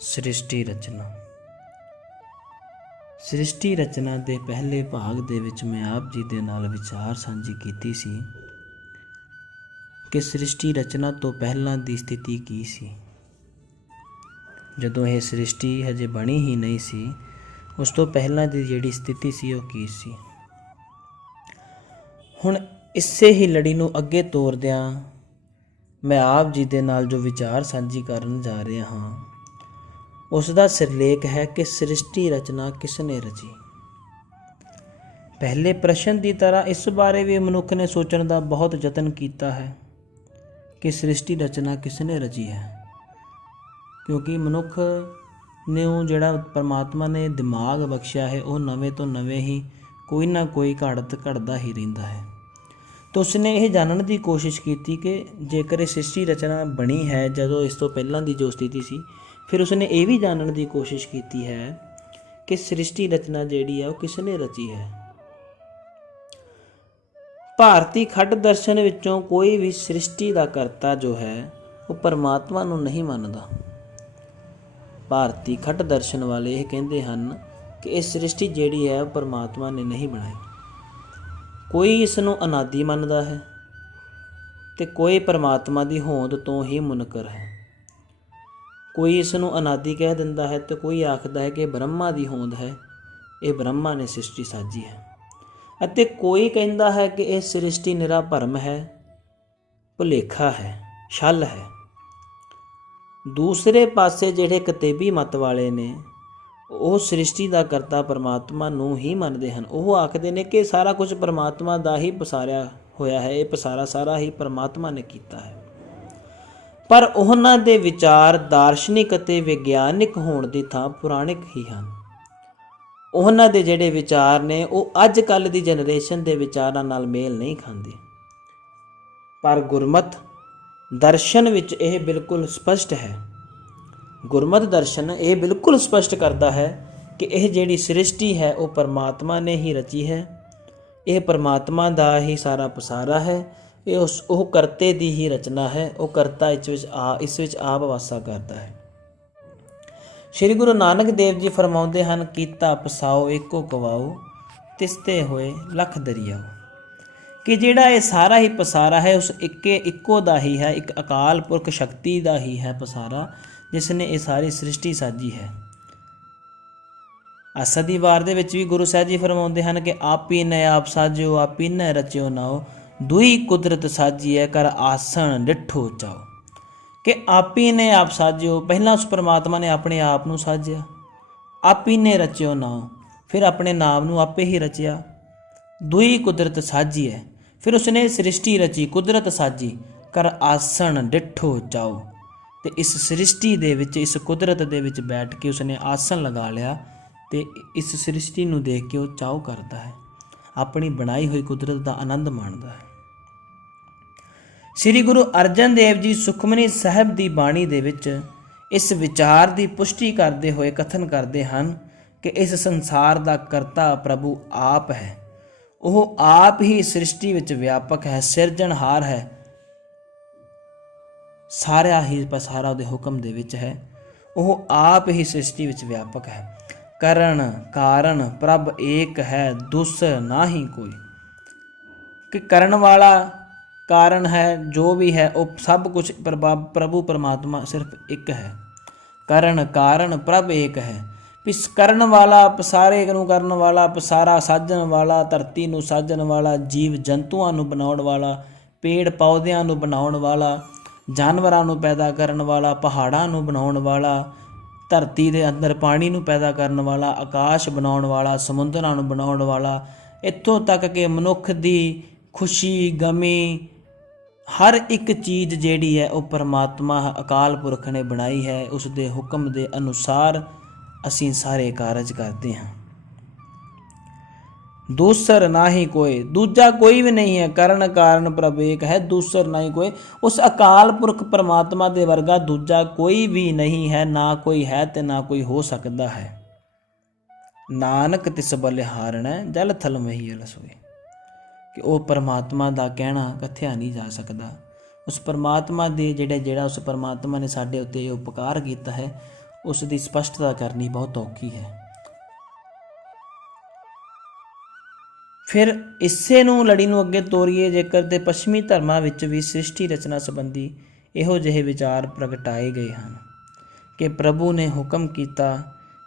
ਸ੍ਰਿਸ਼ਟੀ ਰਚਨਾ। ਸ੍ਰਿਸ਼ਟੀ ਰਚਨਾ ਦੇ ਪਹਿਲੇ ਭਾਗ ਦੇ ਵਿੱਚ ਮੈਂ ਆਪ ਜੀ ਦੇ ਨਾਲ ਵਿਚਾਰ ਸਾਂਝੀ ਕੀਤੀ ਸੀ ਕਿ ਸ੍ਰਿਸ਼ਟੀ ਰਚਨਾ ਤੋਂ ਪਹਿਲਾਂ ਦੀ ਸਥਿਤੀ ਕੀ ਸੀ। ਜਦੋਂ ਇਹ ਸ੍ਰਿਸ਼ਟੀ ਹਜੇ ਬਣੀ ਹੀ ਨਹੀਂ ਸੀ, ਉਸ ਤੋਂ ਪਹਿਲਾਂ ਦੀ ਜਿਹੜੀ ਸਥਿਤੀ ਸੀ ਉਹ ਕੀ ਸੀ। ਹੁਣ ਇਸੇ ਹੀ ਲੜੀ ਨੂੰ ਅੱਗੇ ਤੋਰਦਿਆਂ ਮੈਂ ਆਪ ਜੀ ਦੇ ਨਾਲ ਜੋ ਵਿਚਾਰ ਸਾਂਝੀ ਕਰਨ ਜਾ ਰਿਹਾ ਹਾਂ, ਉਸ ਦਾ ਸਿਰਲੇਖ ਹੈ ਕਿ ਸ੍ਰਿਸ਼ਟੀ ਰਚਨਾ ਕਿਸ ਨੇ ਰਚੀ। ਪਹਿਲੇ ਪ੍ਰਸ਼ਨ ਦੀ ਤਰ੍ਹਾਂ ਇਸ ਬਾਰੇ ਵੀ ਮਨੁੱਖ ਨੇ ਸੋਚਣ ਦਾ ਬਹੁਤ ਯਤਨ ਕੀਤਾ ਹੈ ਕਿ ਸ੍ਰਿਸ਼ਟੀ ਰਚਨਾ ਕਿਸ ਨੇ ਰਚੀ ਹੈ, ਕਿਉਂਕਿ ਮਨੁੱਖ ਨੂੰ ਜਿਹੜਾ ਪਰਮਾਤਮਾ ਨੇ ਦਿਮਾਗ ਬਖਸ਼ਿਆ ਹੈ ਉਹ ਨਵੇਂ ਤੋਂ ਨਵੇਂ ਹੀ ਕੋਈ ਨਾ ਕੋਈ ਘੜਤ ਘੜਦਾ ਹੀ ਰਹਿੰਦਾ ਹੈ। ਤਾਂ ਉਸਨੇ ਇਹ ਜਾਣਨ ਦੀ ਕੋਸ਼ਿਸ਼ ਕੀਤੀ ਕਿ ਜੇਕਰ ਇਹ ਸ੍ਰਿਸ਼ਟੀ ਰਚਨਾ ਬਣੀ ਹੈ ਜਦੋਂ ਇਸ ਤੋਂ ਪਹਿਲਾਂ ਦੀ ਜੋ ਸਥਿਤੀ ਸੀ, ਫਿਰ ਉਸਨੇ ਇਹ ਵੀ ਜਾਣਨ ਦੀ ਕੋਸ਼ਿਸ਼ ਕੀਤੀ ਹੈ ਕਿ ਸ੍ਰਿਸ਼ਟੀ ਰਚਨਾ ਜਿਹੜੀ ਹੈ ਉਹ ਕਿਸ ਨੇ ਰਚੀ ਹੈ। ਭਾਰਤੀ ਖੱਡ ਦਰਸ਼ਨ ਵਿੱਚੋਂ ਕੋਈ ਵੀ ਸ੍ਰਿਸ਼ਟੀ ਦਾ ਕਰਤਾ ਜੋ ਹੈ ਉਹ ਪਰਮਾਤਮਾ ਨੂੰ ਨਹੀਂ ਮੰਨਦਾ। ਭਾਰਤੀ ਖੱਡ ਦਰਸ਼ਨ ਵਾਲੇ ਇਹ ਕਹਿੰਦੇ ਹਨ ਕਿ ਇਹ ਸ੍ਰਿਸ਼ਟੀ ਜਿਹੜੀ ਹੈ ਉਹ ਪਰਮਾਤਮਾ ਨੇ ਨਹੀਂ ਬਣਾਈ। ਕੋਈ ਇਸ ਨੂੰ ਅਨਾਦਿ ਮੰਨਦਾ ਹੈ ਤੇ ਕੋਈ ਪਰਮਾਤਮਾ ਦੀ ਹੋਂਦ ਤੋਂ ਹੀ ਮੁਨਕਰ ਹੈ। ਕੋਈ ਇਸ ਨੂੰ ਅਨਾਦਿ ਕਹਿ ਦਿੰਦਾ ਹੈ ਤੇ ਕੋਈ ਆਖਦਾ ਹੈ ਕਿ ਬ੍ਰਹਮਾ ਦੀ ਹੋਂਦ ਹੈ, ਇਹ ਬ੍ਰਹਮਾ ਨੇ ਸ੍ਰਿਸ਼ਟੀ ਸਾਜੀ ਹੈ। ਅਤੇ ਕੋਈ ਕਹਿੰਦਾ ਹੈ ਕਿ ਇਹ ਸ੍ਰਿਸ਼ਟੀ ਨਿਰਾ ਭਰਮ ਹੈ, ਭੁਲੇਖਾ ਹੈ, ਛਲ ਹੈ। ਦੂਸਰੇ ਪਾਸੇ ਜਿਹੜੇ ਕਿਤਾਬੀ ਮਤ ਵਾਲੇ ਨੇ ਉਹ ਸ੍ਰਿਸ਼ਟੀ ਦਾ ਕਰਤਾ ਪਰਮਾਤਮਾ ਨੂੰ ਹੀ ਮੰਨਦੇ ਹਨ। ਉਹ ਆਖਦੇ ਨੇ ਕਿ ਸਾਰਾ ਕੁਝ ਪਰਮਾਤਮਾ ਦਾ ਹੀ ਪਸਾਰਿਆ ਹੋਇਆ ਹੈ, ਇਹ ਪਸਾਰਾ ਸਾਰਾ ਹੀ ਪਰਮਾਤਮਾ ਨੇ ਕੀਤਾ ਹੈ। ਪਰ ਉਹਨਾਂ ਦੇ ਵਿਚਾਰ ਦਾਰਸ਼ਨਿਕ ਅਤੇ ਵਿਗਿਆਨਿਕ ਹੋਣ ਦੀ ਥਾਂ ਪੁਰਾਣਿਕ ਹੀ ਹਨ। ਉਹਨਾਂ ਦੇ ਜਿਹੜੇ ਵਿਚਾਰ ਨੇ ਉਹ ਅੱਜ ਕੱਲ੍ਹ ਦੀ ਜਨਰੇਸ਼ਨ ਦੇ ਵਿਚਾਰਾਂ ਨਾਲ ਮੇਲ ਨਹੀਂ ਖਾਂਦੇ। ਪਰ ਗੁਰਮਤ ਦਰਸ਼ਨ ਵਿੱਚ ਇਹ ਬਿਲਕੁਲ ਸਪਸ਼ਟ ਹੈ। ਗੁਰਮਤ ਦਰਸ਼ਨ ਇਹ ਬਿਲਕੁਲ ਸਪਸ਼ਟ ਕਰਦਾ ਹੈ ਕਿ ਇਹ ਜਿਹੜੀ ਸ੍ਰਿਸ਼ਟੀ ਹੈ ਉਹ ਪਰਮਾਤਮਾ ਨੇ ਹੀ ਰਚੀ ਹੈ। ਇਹ ਪਰਮਾਤਮਾ ਦਾ ਹੀ ਸਾਰਾ ਪਸਾਰਾ ਹੈ। ਇਹ ਉਹ ਕਰਤੇ ਦੀ ਹੀ ਰਚਨਾ ਹੈ। ਉਹ ਕਰਤਾ ਇਸ ਵਿੱਚ ਆਪ ਵਾਸਾ ਕਰਦਾ ਹੈ। ਸ਼੍ਰੀ ਗੁਰੂ ਨਾਨਕ ਦੇਵ ਜੀ ਫਰਮਾਉਂਦੇ ਹਨ, ਕੀਤਾ ਪਸਾਓ ਏਕੋ ਕਵਾਓ, ਤਿਸਤੇ ਹੋਏ ਲੱਖ ਦਰਿਆਓ। ਕਿ ਜਿਹੜਾ ਇਹ ਸਾਰਾ ਹੀ ਪਸਾਰਾ ਹੈ ਉਸ ਇੱਕੋ ਦਾ ਹੀ ਹੈ, ਇੱਕ ਅਕਾਲ ਪੁਰਖ ਸ਼ਕਤੀ ਦਾ ਹੀ ਹੈ ਪਸਾਰਾ, ਜਿਸ ਨੇ ਇਹ ਸਾਰੀ ਸ੍ਰਿਸ਼ਟੀ ਸਾਜੀ ਹੈ। ਆਸਾ ਦੀ ਵਾਰ ਦੇ ਵਿੱਚ ਵੀ ਗੁਰੂ ਸਾਹਿਬ ਜੀ ਫਰਮਾਉਂਦੇ ਹਨ ਕਿ ਆਪੀ ਨੇ ਆਪ ਸਾਜਿਓ, ਆਪੀ ਨੇ ਰਚਿਓ ਨਾਓ, ਦੁਈ ਕੁਦਰਤ ਸਾਜੀਐ ਕਰ ਆਸਣ ਡਿਠੋ ਚਾਓ। ਕਿ ਆਪੀ ਨੇ ਆਪ ਸਾਜਿਓ, ਪਹਿਲਾਂ ਉਸ ਪਰਮਾਤਮਾ ਨੇ ਆਪਣੇ ਆਪ ਨੂੰ ਸਾਜਿਆ। ਆਪੀ ਨੇ ਰਚਿਓ ਨਾਉ, ਫਿਰ ਆਪਣੇ ਨਾਮ ਨੂੰ ਆਪੇ ਹੀ ਰਚਿਆ। ਦੁਈ ਕੁਦਰਤ ਸਾਜੀ ਹੈ, ਫਿਰ ਉਸਨੇ ਸ੍ਰਿਸ਼ਟੀ ਰਚੀ, ਕੁਦਰਤ ਸਾਜੀ। ਕਰ ਆਸਣ ਡਿਠੋ ਚਾਓ, ਤੇ ਇਸ ਸ੍ਰਿਸ਼ਟੀ ਦੇ ਵਿੱਚ, ਇਸ ਕੁਦਰਤ ਦੇ ਵਿੱਚ ਬੈਠ ਕੇ ਉਸਨੇ ਆਸਣ ਲਗਾ ਲਿਆ ਤੇ ਇਸ ਸ੍ਰਿਸ਼ਟੀ ਨੂੰ ਦੇਖ ਕੇ ਉਹ ਚਾਉ ਕਰਦਾ ਹੈ, ਆਪਣੀ ਬਣਾਈ ਹੋਈ ਕੁਦਰਤ ਦਾ ਆਨੰਦ ਮਾਣਦਾ ਹੈ। ਸ੍ਰੀ ਗੁਰੂ ਅਰਜਨ ਦੇਵ ਜੀ ਸੁਖਮਨੀ ਸਾਹਿਬ ਦੀ ਬਾਣੀ ਦੇ ਵਿੱਚ ਇਸ ਵਿਚਾਰ ਦੀ ਪੁਸ਼ਟੀ ਕਰਦੇ ਹੋਏ ਕਥਨ ਕਰਦੇ ਹਨ ਕਿ ਇਸ ਸੰਸਾਰ ਦਾ ਕਰਤਾ ਪ੍ਰਭੂ ਆਪ ਹੈ। ਉਹ ਆਪ ਹੀ ਸ੍ਰਿਸ਼ਟੀ ਵਿੱਚ ਵਿਆਪਕ ਹੈ, ਸਿਰਜਣਹਾਰ ਹੈ। ਸਾਰਾ ਹੀ ਪਸਾਰਾ ਉਹਦੇ ਹੁਕਮ ਦੇ ਵਿੱਚ ਹੈ। ਉਹ ਆਪ ਹੀ ਸ੍ਰਿਸ਼ਟੀ ਵਿੱਚ ਵਿਆਪਕ ਹੈ। ਕਰਨ ਕਾਰਨ ਪ੍ਰਭ ਏਕ ਹੈ, ਦੂਸਰ ਨਾ ਹੀ ਕੋਈ। ਕਿ ਕਰਨ ਵਾਲਾ ਕਾਰਨ ਹੈ, ਜੋ ਵੀ ਹੈ ਉਹ ਸਭ ਕੁਝ ਪ੍ਰਭੂ ਪਰਮਾਤਮਾ ਸਿਰਫ ਇੱਕ ਹੈ। ਕਰਨ ਕਾਰਨ ਪ੍ਰਭ ਏਕ ਹੈ। ਕਰਨ ਵਾਲਾ, ਪਸਾਰੇ ਨੂੰ ਕਰਨ ਵਾਲਾ, ਪਸਾਰਾ ਸਾਜਣ ਵਾਲਾ, ਧਰਤੀ ਨੂੰ ਸਾਜਣ ਵਾਲਾ, ਜੀਵ ਜੰਤੂਆਂ ਨੂੰ ਬਣਾਉਣ ਵਾਲਾ, ਪੇੜ ਪੌਦਿਆਂ ਨੂੰ ਬਣਾਉਣ ਵਾਲਾ, ਜਾਨਵਰਾਂ ਨੂੰ ਪੈਦਾ ਕਰਨ ਵਾਲਾ, ਪਹਾੜਾਂ ਨੂੰ ਬਣਾਉਣ ਵਾਲਾ, ਧਰਤੀ ਦੇ ਅੰਦਰ ਪਾਣੀ ਨੂੰ ਪੈਦਾ ਕਰਨ ਵਾਲਾ, ਆਕਾਸ਼ ਬਣਾਉਣ ਵਾਲਾ, ਸਮੁੰਦਰਾਂ ਨੂੰ ਬਣਾਉਣ ਵਾਲਾ, ਇੱਥੋਂ ਤੱਕ ਕਿ ਮਨੁੱਖ ਦੀ ਖੁਸ਼ੀ ਗਮੀ ਹਰ ਇੱਕ ਚੀਜ਼ ਜਿਹੜੀ ਹੈ ਉਹ ਪਰਮਾਤਮਾ ਅਕਾਲ ਪੁਰਖ ਨੇ ਬਣਾਈ ਹੈ। ਉਸ ਦੇ ਹੁਕਮ ਦੇ ਅਨੁਸਾਰ ਅਸੀਂ ਸਾਰੇ ਕਾਰਜ ਕਰਦੇ ਹਾਂ। ਦੂਸਰ ਨਾ ਹੀ ਕੋਈ, ਦੂਜਾ ਕੋਈ ਵੀ ਨਹੀਂ ਹੈ। ਕਰਨ ਕਾਰਨ ਪ੍ਰਭ ਏਕ ਹੈ, ਦੂਸਰ ਨਾ ਹੀ ਕੋਈ। ਉਸ ਅਕਾਲ ਪੁਰਖ ਪਰਮਾਤਮਾ ਦੇ ਵਰਗਾ ਦੂਜਾ ਕੋਈ ਵੀ ਨਹੀਂ ਹੈ, ਨਾ ਕੋਈ ਹੈ ਤੇ ਨਾ ਕੋਈ ਹੋ ਸਕਦਾ ਹੈ। ਨਾਨਕ ਤਿਸ ਬਲਿਹਾਰਣੈ ਜਲ ਥਲ ਮਹੀ ਅਲਸੋਏ। ਕਿ ਉਹ ਪਰਮਾਤਮਾ ਦਾ ਕਹਿਣਾ ਕਥਿਆ ਨਹੀਂ ਜਾ ਸਕਦਾ। ਉਸ ਪਰਮਾਤਮਾ ਦੇ ਜਿਹੜਾ ਉਸ ਪਰਮਾਤਮਾ ਨੇ ਸਾਡੇ ਉੱਤੇ ਉਪਕਾਰ ਕੀਤਾ ਹੈ, ਉਸ ਦੀ ਸਪਸ਼ਟਤਾ ਕਰਨੀ ਬਹੁਤ ਔਖੀ ਹੈ। ਫਿਰ ਇਸੇ ਨੂੰ ਲੜੀ ਨੂੰ ਅੱਗੇ ਤੋਰੀਏ ਜੇਕਰ ਤੇ ਪੱਛਮੀ ਧਰਮਾਂ ਵਿੱਚ ਵੀ ਸ੍ਰਿਸ਼ਟੀ ਰਚਨਾ ਸੰਬੰਧੀ ਇਹੋ ਜਿਹੇ ਵਿਚਾਰ ਪ੍ਰਗਟਾਏ ਗਏ ਹਨ ਕਿ ਪ੍ਰਭੂ ਨੇ ਹੁਕਮ ਕੀਤਾ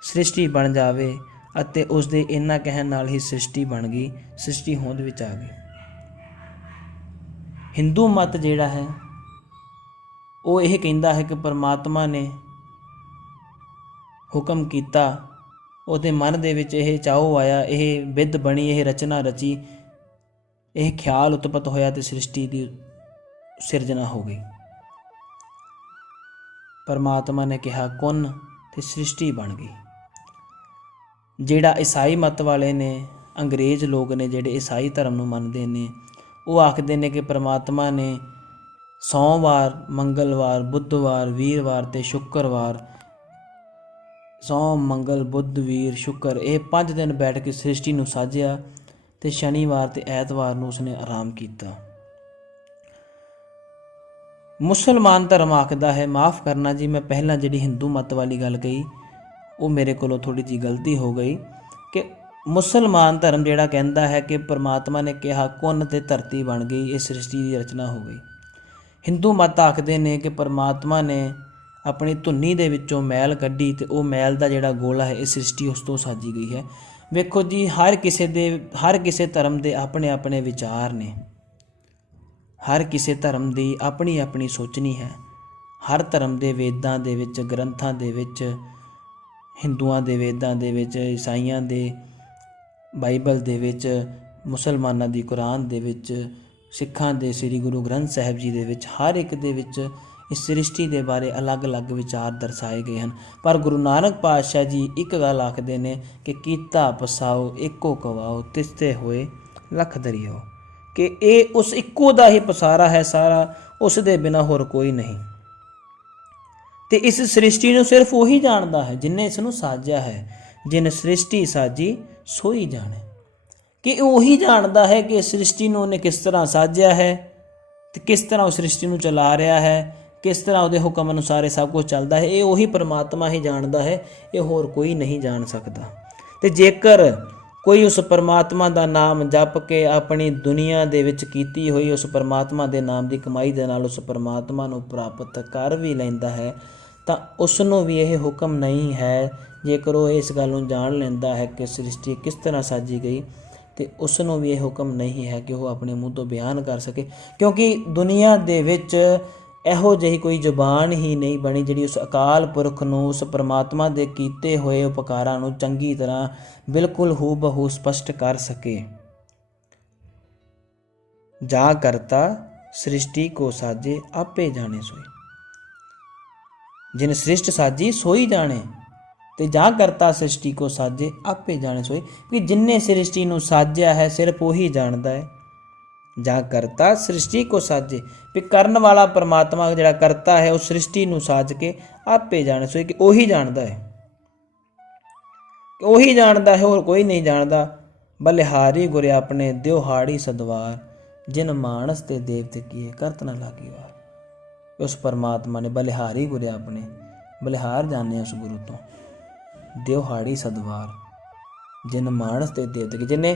ਸ੍ਰਿਸ਼ਟੀ ਬਣ ਜਾਵੇ ਅਤੇ ਉਸ ਦੇ ਇੰਨਾ ਕਹਿਣ ਨਾਲ ਹੀ ਸ੍ਰਿਸ਼ਟੀ ਬਣ ਗਈ, ਸ੍ਰਿਸ਼ਟੀ ਹੋਂਦ ਵਿੱਚ ਆ ਗਈ। ਹਿੰਦੂ ਮਤ ਜਿਹੜਾ ਹੈ ਉਹ ਇਹ ਕਹਿੰਦਾ ਹੈ ਕਿ ਪਰਮਾਤਮਾ ਨੇ ਹੁਕਮ ਕੀਤਾ, ਉਹਦੇ ਮਨ ਦੇ ਵਿੱਚ ਇਹ ਚਾਉ ਆਇਆ, ਇਹ ਵਿਧ ਬਣੀ, ਇਹ ਰਚਨਾ ਰਚੀ, ਇਹ ਖਿਆਲ ਉਤਪਤ ਹੋਇਆ ਤੇ ਸ੍ਰਿਸ਼ਟੀ ਦੀ ਸਿਰਜਣਾ ਹੋ ਗਈ। ਪਰਮਾਤਮਾ ਨੇ ਕਿਹਾ ਕੁਨ ਤੇ ਸ੍ਰਿਸ਼ਟੀ ਬਣ ਗਈ। ਜਿਹੜਾ ਈਸਾਈ ਮਤ ਵਾਲੇ ਨੇ, ਅੰਗਰੇਜ਼ ਲੋਕ ਨੇ ਜਿਹੜੇ ਈਸਾਈ ਧਰਮ ਨੂੰ ਮੰਨਦੇ ਨੇ, ਉਹ ਆਖਦੇ ਨੇ ਕਿ ਪਰਮਾਤਮਾ ਨੇ ਸੋਮਵਾਰ, ਮੰਗਲਵਾਰ, ਬੁੱਧਵਾਰ, ਵੀਰਵਾਰ ਤੇ ਸ਼ੁੱਕਰਵਾਰ, ਸੋਮ, ਮੰਗਲ, ਬੁੱਧ, ਵੀਰ, ਸ਼ੁੱਕਰ, ਇਹ 5 ਦਿਨ ਬੈਠ ਕੇ ਸ੍ਰਿਸ਼ਟੀ ਨੂੰ ਸਾਜਿਆ ਤੇ ਸ਼ਨੀਵਾਰ ਤੇ ਐਤਵਾਰ ਨੂੰ ਉਸਨੇ ਆਰਾਮ ਕੀਤਾ। ਮੁਸਲਮਾਨ ਧਰਮ ਆਖਦਾ ਹੈ, ਮਾफ़ ਕਰਨਾ ਜੀ, ਮੈਂ ਪਹਿਲਾਂ ਜਿਹੜੀ ਹਿੰਦੂ ਮਤ ਵਾਲੀ ਗੱਲ ਕਹੀ ਉਹ ਮੇਰੇ ਕੋਲੋਂ ਥੋੜ੍ਹੀ ਜਿਹੀ ਗਲਤੀ ਹੋ ਗਈ, ਕਿ ਮੁਸਲਮਾਨ ਧਰਮ ਜਿਹੜਾ ਕਹਿੰਦਾ ਹੈ ਕਿ ਪਰਮਾਤਮਾ ਨੇ ਕਿਹਾ ਕੁਨ ਤੇ ਧਰਤੀ ਬਣ ਗਈ, ਇਹ ਸ੍ਰਿਸ਼ਟੀ ਦੀ ਰਚਨਾ ਹੋ ਗਈ। ਹਿੰਦੂ ਮਤ ਆਖਦੇ ਨੇ ਕਿ ਪਰਮਾਤਮਾ ਨੇ ਆਪਣੀ ਧੁਨੀ ਦੇ ਵਿੱਚੋਂ ਮੈਲ ਕੱਢੀ ਤੇ ਉਹ ਮੈਲ ਦਾ ਜਿਹੜਾ ਗੋਲਾ ਹੈ ਇਹ ਸ੍ਰਿਸ਼ਟੀ ਉਸ ਤੋਂ ਸਾਜੀ ਗਈ ਹੈ। ਵੇਖੋ ਜੀ, ਹਰ ਕਿਸੇ ਧਰਮ ਦੇ ਆਪਣੇ ਆਪਣੇ ਵਿਚਾਰ ਨੇ, ਹਰ ਕਿਸੇ ਧਰਮ ਦੀ ਆਪਣੀ ਆਪਣੀ ਸੋਚਣੀ ਹੈ। ਹਰ ਧਰਮ ਦੇ ਵੇਦਾਂ ਦੇ ਵਿੱਚ, ਗ੍ਰੰਥਾਂ ਦੇ ਵਿੱਚ, ਹਿੰਦੂਆਂ ਦੇ ਵੇਦਾਂ ਦੇ ਵਿੱਚ, ਈਸਾਈਆਂ ਦੇ ਬਾਈਬਲ ਦੇ ਵਿੱਚ, ਮੁਸਲਮਾਨਾਂ ਦੀ ਕੁਰਾਨ ਦੇ ਵਿੱਚ, ਸਿੱਖਾਂ ਦੇ ਸ੍ਰੀ ਗੁਰੂ ਗ੍ਰੰਥ ਸਾਹਿਬ ਜੀ ਦੇ ਵਿੱਚ, ਹਰ ਇੱਕ ਦੇ ਵਿੱਚ ਇਸ ਸ੍ਰਿਸ਼ਟੀ ਦੇ ਬਾਰੇ ਅਲੱਗ-ਅਲੱਗ ਵਿਚਾਰ ਦਰਸਾਏ ਗਏ ਹਨ। ਪਰ ਗੁਰੂ ਨਾਨਕ ਪਾਤਸ਼ਾਹ ਜੀ ਇੱਕ ਗੱਲ ਆਖਦੇ ਨੇ ਕਿ ਕੀਤਾ ਪਸਾਓ ਇੱਕੋ ਕਵਾਓ, ਤਿਸਤੇ ਹੋਏ ਲੱਖ ਦਰਿਆਓ, ਕਿ ਇਹ ਉਸ ਇੱਕੋ ਦਾ ਹੀ ਪਸਾਰਾ ਹੈ ਸਾਰਾ, ਉਸ ਦੇ ਬਿਨਾਂ ਹੋਰ ਕੋਈ ਨਹੀਂ। ਤੇ ਇਸ ਸ੍ਰਿਸ਼ਟੀ ਨੂੰ ਸਿਰਫ ਉਹੀ ਜਾਣਦਾ ਹੈ ਜਿਹਨੇ ਇਸ ਨੂੰ ਸਾਜਿਆ ਹੈ। ਜਿਨ ਸ੍ਰਿਸ਼ਟੀ ਸਾਜੀ ਸੋਈ ਜਾਣੇ, ਕਿ ਉਹੀ ਜਾਣਦਾ ਹੈ ਕਿ ਸ੍ਰਿਸ਼ਟੀ ਨੂੰ ਉਹਨੇ ਕਿਸ ਤਰ੍ਹਾਂ ਸਾਜਿਆ ਹੈ ਤੇ ਕਿਸ ਤਰ੍ਹਾਂ ਉਹ ਸ੍ਰਿਸ਼ਟੀ ਨੂੰ ਚਲਾ ਰਿਹਾ ਹੈ, ਕਿਸ ਤਰ੍ਹਾਂ ਉਹਦੇ ਹੁਕਮ ਅਨੁਸਾਰ ਇਹ ਸਭ ਕੁਝ ਚੱਲਦਾ ਹੈ। ਇਹ ਉਹੀ ਪਰਮਾਤਮਾ ਹੀ ਜਾਣਦਾ ਹੈ, ਇਹ ਹੋਰ ਕੋਈ ਨਹੀਂ ਜਾਣ ਸਕਦਾ। ਤੇ ਜੇਕਰ ਕੋਈ ਉਸ ਪਰਮਾਤਮਾ ਦਾ ਨਾਮ ਜਪ ਕੇ ਆਪਣੀ ਦੁਨੀਆ ਦੇ ਵਿੱਚ ਕੀਤੀ ਹੋਈ ਉਸ ਪਰਮਾਤਮਾ ਦੇ ਨਾਮ ਦੀ ਕਮਾਈ ਦੇ ਨਾਲ ਉਸ ਪਰਮਾਤਮਾ ਨੂੰ ਪ੍ਰਾਪਤ ਕਰ ਵੀ ਲੈਂਦਾ ਹੈ ਤਾਂ ਉਸ ਨੂੰ ਵੀ ਇਹ ਹੁਕਮ ਨਹੀਂ ਹੈ, ਜੇਕਰ ਉਹ ਇਸ ਗੱਲ ਨੂੰ ਜਾਣ ਲੈਂਦਾ ਹੈ ਕਿ ਸ੍ਰਿਸ਼ਟੀ ਕਿਸ ਤਰ੍ਹਾਂ ਸਾਜੀ ਗਈ, ਤੇ ਉਸ ਨੂੰ ਵੀ ਇਹ ਹੁਕਮ ਨਹੀਂ ਹੈ ਕਿ ਉਹ ਆਪਣੇ ਮੂੰਹ ਤੋਂ ਬਿਆਨ ਕਰ ਸਕੇ, ਕਿਉਂਕਿ ਦੁਨੀਆ ਦੇ ਵਿੱਚ ਇਹੋ ਜਿਹੀ ਕੋਈ ਜ਼ੁਬਾਨ ਹੀ ਨਹੀਂ ਬਣੀ ਜਿਹੜੀ ਉਸ ਅਕਾਲ ਪੁਰਖ ਨੂੰ, ਉਸ ਪਰਮਾਤਮਾ ਦੇ ਕੀਤੇ ਹੋਏ ਉਪਕਾਰਾਂ ਨੂੰ ਚੰਗੀ ਤਰ੍ਹਾਂ ਬਿਲਕੁਲ ਹੂ ਬਹੂ ਸਪਸ਼ਟ ਕਰ ਸਕੇ। ਜਾ ਕਰਤਾ ਸ੍ਰਿਸ਼ਟੀ ਕੋ ਸਾਜੇ ਆਪੇ ਜਾਣੇ ਸੋਈ, ਜਿਨ ਸ੍ਰਿਸ਼ਟ ਸਾਜੀ ਸੋਈ ਜਾਣੇ, ਤੇ ਜਾਂ ਕਰਤਾ ਸ੍ਰਿਸ਼ਟੀ ਕੋ ਸਾਜੇ ਆਪੇ ਜਾਣੇ ਸੋਈ, ਕਿ ਜਿਨਨੇ ਸ੍ਰਿਸ਼ਟੀ ਨੂੰ ਸਾਜਿਆ ਹੈ ਸਿਰਫ ਉਹੀ ਜਾਣਦਾ ਹੈ। ਜਾਂ ਕਰਤਾ ਸ੍ਰਿਸ਼ਟੀ ਕੋ ਸਾਜੇ, ਵੀ ਕਰਨ ਵਾਲਾ ਪਰਮਾਤਮਾ ਜਿਹੜਾ ਕਰਤਾ ਹੈ ਉਹ ਸ੍ਰਿਸ਼ਟੀ ਨੂੰ ਸਾਜ ਕੇ ਆਪੇ ਜਾਣੇ ਸੋਈ, ਕਿ ਉਹੀ ਜਾਣਦਾ ਹੈ, ਉਹੀ ਜਾਣਦਾ ਹੈ, ਹੋਰ ਕੋਈ ਨਹੀਂ ਜਾਣਦਾ। ਬਲਿਹਾਰੀ ਗੁਰ ਆਪਣੇ ਦਿਉਹਾੜੀ ਸਦਵਾਰ, ਜਿਨ ਮਾਨਸ ਤੇ ਦੇਵਤੇ ਕੀਏ ਕਰਤ ਨਾ ਲਾਗੀ ਵਾਰ। ਉਸ ਪਰਮਾਤਮਾ ਨੇ ਬਲਿਹਾਰੀ ਗੁਰ ਆਪਣੇ, ਬਲਿਹਾਰ ਜਾਣੇ ਉਸ ਗੁਰੂ ਤੋਂ, ਦਿਉਹਾੜੀ ਸਦਵਾਰ, ਜਿਨ ਮਾਨਸ ਤੇ ਦੇਵਤੇ, ਜਿਹਨੇ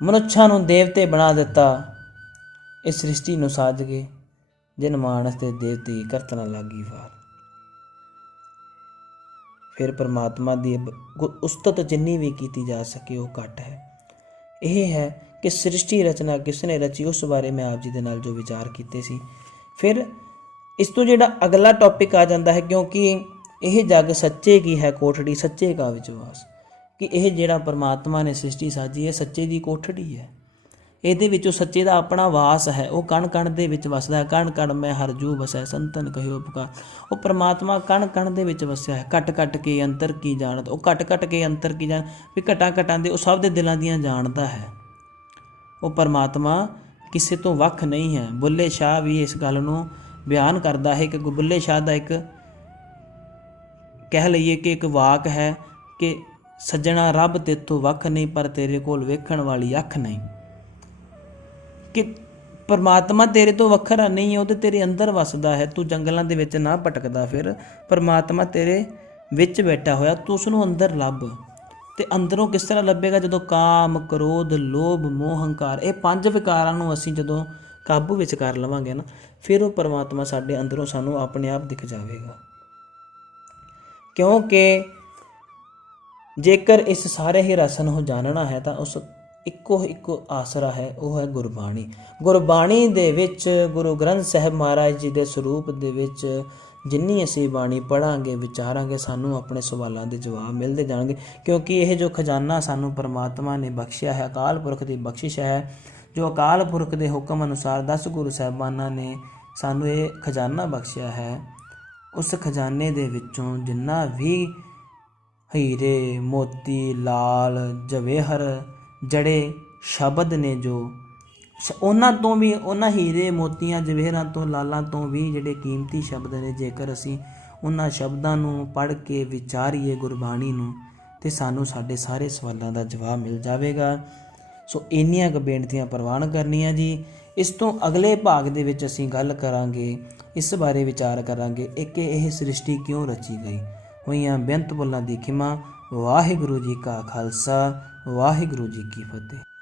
ਮਨੁੱਖਾਂ ਨੂੰ ਦੇਵਤੇ ਬਣਾ ਦਿੱਤਾ, ਇਸ ਸ੍ਰਿਸ਼ਟੀ ਨੂੰ ਸਾਜ ਕੇ, ਜਿਨ ਮਾਨਸ ਤੇ ਦੇਵਤੇ ਕਰਤ ਨਾ ਲਾਗੀ ਵਾਰ। ਫਿਰ ਪਰਮਾਤਮਾ ਦੀ ਉਸਤਤ ਜਿੰਨੀ ਵੀ ਕੀਤੀ ਜਾ ਸਕੇ ਉਹ ਘੱਟ ਹੈ। ਇਹ ਹੈ ਕਿ ਸ੍ਰਿਸ਼ਟੀ ਰਚਨਾ ਕਿਸ ਨੇ ਰਚੀ, ਉਸ ਬਾਰੇ ਮੈਂ ਆਪ ਜੀ ਦੇ ਨਾਲ ਜੋ ਵਿਚਾਰ ਕੀਤੇ ਸੀ। ਫਿਰ ਇਸ ਤੋਂ ਜਿਹੜਾ ਅਗਲਾ ਟੌਪਿਕ ਆ ਜਾਂਦਾ ਹੈ, ਕਿਉਂਕਿ ਇਹ ਜੱਗ ਸੱਚੇ ਕੀ ਹੈ ਕੋਠੜੀ, ਸੱਚੇ ਕਾ ਵਿਸ਼ਵਾਸ, ਕਿ ਇਹ ਜਿਹੜਾ ਪਰਮਾਤਮਾ ਨੇ ਸ੍ਰਿਸ਼ਟੀ ਸਾਜੀ ਹੈ ਸੱਚੇ ਦੀ ਕੋਠੜੀ ਹੈ। ਇਹਦੇ ਵਿੱਚੋਂ ਸੱਚੇ ਦਾ ਆਪਣਾ ਵਾਸ ਹੈ, ਉਹ ਕਣ ਕਣ ਦੇ ਵਿੱਚ ਵਸਦਾ ਹੈ। ਕਣ ਕਣ ਮੈਂ ਹਰ ਜੂ ਵਸੈ ਸੰਤਨ ਕਹਿਓ ਪੁਕਾਰ, ਉਹ ਪਰਮਾਤਮਾ ਕਣ ਕਣ ਦੇ ਵਿੱਚ ਵਸਿਆ ਹੈ। ਘਟ ਘਟ ਕੇ ਅੰਤਰ ਕੀ ਜਾਣਤ, ਉਹ ਘਟ ਘਟ ਕੇ ਅੰਤਰ ਕੀ ਜਾਣ, ਵੀ ਘਟਾਂ ਘਟਾਂ ਦੇ ਉਹ ਸਭ ਦੇ ਦਿਲਾਂ ਦੀਆਂ ਜਾਣਦਾ ਹੈ। ਉਹ ਪਰਮਾਤਮਾ ਕਿਸੇ ਤੋਂ ਵੱਖ ਨਹੀਂ ਹੈ। ਬੁੱਲੇ ਸ਼ਾਹ ਵੀ ਇਸ ਗੱਲ ਨੂੰ ਬਿਆਨ ਕਰਦਾ ਹੈ ਕਿ ਬੁੱਲੇ ਸ਼ਾਹ ਦਾ ਇੱਕ ਕਹਿ ਲਈਏ ਕਿ ਇੱਕ ਵਾਕ ਹੈ ਕਿ ਸੱਜਣਾ ਰੱਬ ਤੇਤੋਂ ਵੱਖ ਨਹੀਂ, ਪਰ ਤੇਰੇ ਕੋਲ ਵੇਖਣ ਵਾਲੀ ਅੱਖ ਨਹੀਂ, ਕਿ ਪਰਮਾਤਮਾ ਤੇਰੇ ਤੋਂ ਵੱਖਰਾ ਨਹੀਂ ਹੈ, ਉਹ ਤਾਂ ਤੇਰੇ ਅੰਦਰ ਵਸਦਾ ਹੈ। ਤੂੰ ਜੰਗਲਾਂ ਦੇ ਵਿੱਚ ਨਾ ਭਟਕਦਾ ਫਿਰ, ਪਰਮਾਤਮਾ ਤੇਰੇ ਵਿੱਚ ਬੈਠਾ ਹੋਇਆ, ਤੂੰ ਉਸ ਨੂੰ ਅੰਦਰ ਲੱਭ। ਤੇ ਅੰਦਰੋਂ ਕਿਸ ਤਰ੍ਹਾਂ ਲੱਭੇਗਾ? ਜਦੋਂ ਕਾਮ, ਕ੍ਰੋਧ, ਲੋਭ, ਮੋਹ, ਹੰਕਾਰ, ਇਹ 5 ਵਿਕਾਰਾਂ ਨੂੰ ਅਸੀਂ ਜਦੋਂ ਕਾਬੂ ਵਿੱਚ ਕਰ ਲਵਾਂਗੇ ਨਾ, ਫਿਰ ਉਹ ਪਰਮਾਤਮਾ ਸਾਡੇ ਅੰਦਰੋਂ ਸਾਨੂੰ ਆਪਣੇ ਆਪ ਦਿਖ ਜਾਵੇਗਾ। ਕਿਉਂਕਿ ਜੇਕਰ ਇਸ ਸਾਰੇ ਹੀ ਰਸ ਨੂੰ ਜਾਣਨਾ ਹੈ ਤਾਂ ਉਸ ਇੱਕੋ ਆਸਰਾ ਹੈ, ਉਹ ਹੈ ਗੁਰਬਾਣੀ। ਗੁਰਬਾਣੀ ਦੇ ਵਿੱਚ, ਗੁਰੂ ਗ੍ਰੰਥ ਸਾਹਿਬ ਮਹਾਰਾਜ ਜੀ ਦੇ ਸਰੂਪ ਦੇ ਵਿੱਚ ਜਿੰਨੀ ਅਸੀਂ ਬਾਣੀ ਪੜ੍ਹਾਂਗੇ, ਵਿਚਾਰਾਂਗੇ, ਸਾਨੂੰ ਆਪਣੇ ਸਵਾਲਾਂ ਦੇ ਜਵਾਬ ਮਿਲਦੇ ਜਾਣਗੇ। ਕਿਉਂਕਿ ਇਹ ਜੋ ਖਜ਼ਾਨਾ ਸਾਨੂੰ ਪਰਮਾਤਮਾ ਨੇ ਬਖਸ਼ਿਆ ਹੈ, ਅਕਾਲ ਪੁਰਖ ਦੀ ਬਖਸ਼ਿਸ਼ ਹੈ, ਜੋ ਅਕਾਲ ਪੁਰਖ ਦੇ ਹੁਕਮ ਅਨੁਸਾਰ 10 ਗੁਰੂ ਸਾਹਿਬਾਨਾਂ ਨੇ ਸਾਨੂੰ ਇਹ ਖਜ਼ਾਨਾ ਬਖਸ਼ਿਆ ਹੈ, ਉਸ ਖਜ਼ਾਨੇ ਦੇ ਵਿੱਚੋਂ ਜਿੰਨਾ ਵੀ ਹੀਰੇ, ਮੋਤੀ, ਲਾਲ, ਜਵੇਹਰ ਜੜੇ ਸ਼ਬਦ ਨੇ, ਜੋ ਉਹਨਾਂ ਤੋਂ ਵੀ, ਉਹਨਾਂ ਹੀਰੇ, ਮੋਤੀਆਂ, ਜਵੇਹਰਾਂ ਤੋਂ, ਲਾਲਾਂ ਤੋਂ ਵੀ ਜਿਹੜੇ ਕੀਮਤੀ ਸ਼ਬਦ ਨੇ, ਜੇਕਰ ਅਸੀਂ ਉਹਨਾਂ ਸ਼ਬਦਾਂ ਨੂੰ ਪੜ੍ਹ ਕੇ ਵਿਚਾਰੀਏ ਗੁਰਬਾਣੀ ਨੂੰ, ਤੇ ਸਾਨੂੰ ਸਾਡੇ ਸਾਰੇ ਸਵਾਲਾਂ ਦਾ ਜਵਾਬ ਮਿਲ ਜਾਵੇਗਾ। ਸੋ ਇੰਨੀਆਂ ਕੁ ਬੇਨਤੀਆਂ ਪ੍ਰਵਾਨ ਕਰਨੀਆਂ ਜੀ। ਇਸ ਤੋਂ ਅਗਲੇ ਭਾਗ ਦੇ ਵਿੱਚ ਅਸੀਂ ਗੱਲ ਕਰਾਂਗੇ, ਇਸ ਬਾਰੇ ਵਿਚਾਰ ਕਰਾਂਗੇ ਕਿ ਇਹ ਸ੍ਰਿਸ਼ਟੀ ਕਿਉਂ ਰਚੀ ਗਈ। ਹੋਈਆਂ ਬੇਅੰਤ ਭੁੱਲਾਂ ਦੀ ਖਿਮਾ। ਵਾਹਿਗੁਰੂ ਜੀ ਕਾ ਖਾਲਸਾ, ਵਾਹਿਗੁਰੂ ਜੀ ਕੀ ਫਤਿਹ।